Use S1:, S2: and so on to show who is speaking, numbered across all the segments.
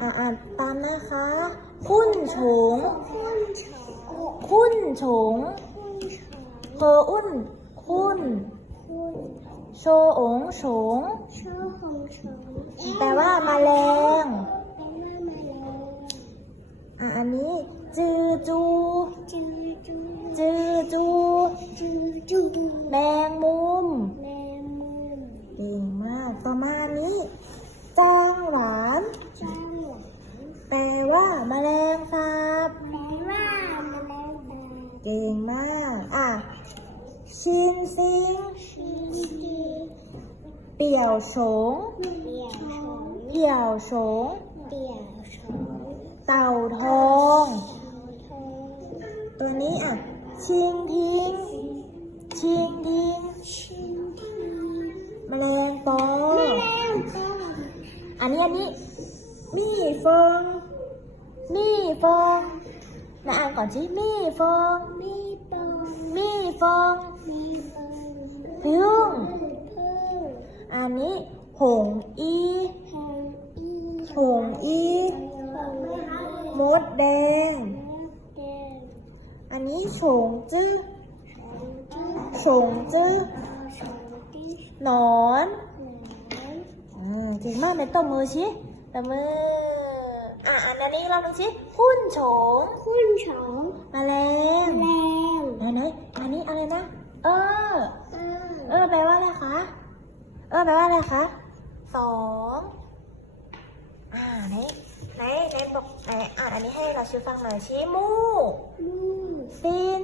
S1: อ่าอ่านตามนะคะ คุ้นโฉง
S2: คุ้นเฉา
S1: คุ้นโฉง
S2: คุ้นเฉา
S1: เพออุ้นคุ้น
S2: คุ้น
S1: โชองโฉง
S2: ชอบของเฉา
S1: แปลว่าแมลง
S2: แปลว่าแมลง
S1: อะอันนี้จือจู
S2: จือจู
S1: จือจู
S2: จือจู
S1: แมงมุม
S2: แมงมุม
S1: เก่งมาก ต่อมานี้จางหวาน
S2: จ้างหวาน
S1: แปลว่าแมลงสาบ
S2: แปลว่าแมลงสาบ
S1: เก่งมาก อะ ชินซิง
S2: ชีดี
S1: เปี่ยวโฉง
S2: เดี่ยวชง
S1: เปี่ยวโฉง
S2: เดี่ยวชง
S1: เต่าทอง
S2: เต่าทอง
S1: มี่ฟองมาอ่านก่อนสิมี่ฟอง
S2: มีปอง
S1: มี่ฟอง
S2: มี
S1: พึ่ง
S2: พึ่ง
S1: อันนี้หงอี
S2: หงอี
S1: หงอีมดแดง อันนี้ฉงจื้อ
S2: ชงจื้อ
S1: ฉงจื้อ
S2: ชงจื้อนอน
S1: อืมเก่งมากเลยตบมือชิตบมือ อะอันอันนี้เราดูสิหุ้นโฉง
S2: คุ้นฉอง
S1: แมลง
S2: แมลง
S1: ไหนไหนอันนี้อะไรนะเออ
S2: เออ
S1: เออแปลว่าอะไรคะ เออแปลว่าอะไรคะสองอ่าไหนไหนไหนบอกไหนอ่านอันนี้ให้เราชื่อฟังหน่อยชี้มู
S2: ลูก
S1: ซิน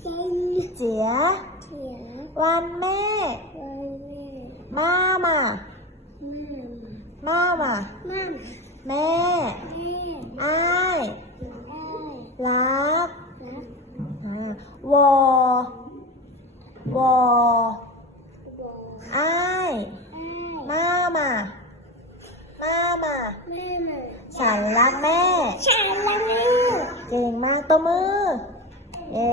S2: เก่ง
S1: เจีย
S2: เถีย
S1: วันแม่
S2: วันแม่
S1: มามา
S2: ม่า
S1: มามา
S2: ม่า
S1: แม่
S2: แม่
S1: อ้าย
S2: ได้
S1: รัก
S2: รัก
S1: อ่าวอวอ
S2: บอก
S1: อ้าย
S2: ได้
S1: มามามามา
S2: แม่มา
S1: ฉันรักแม่
S2: ฉันรักแม่
S1: เก่งมากตัวมือ เย้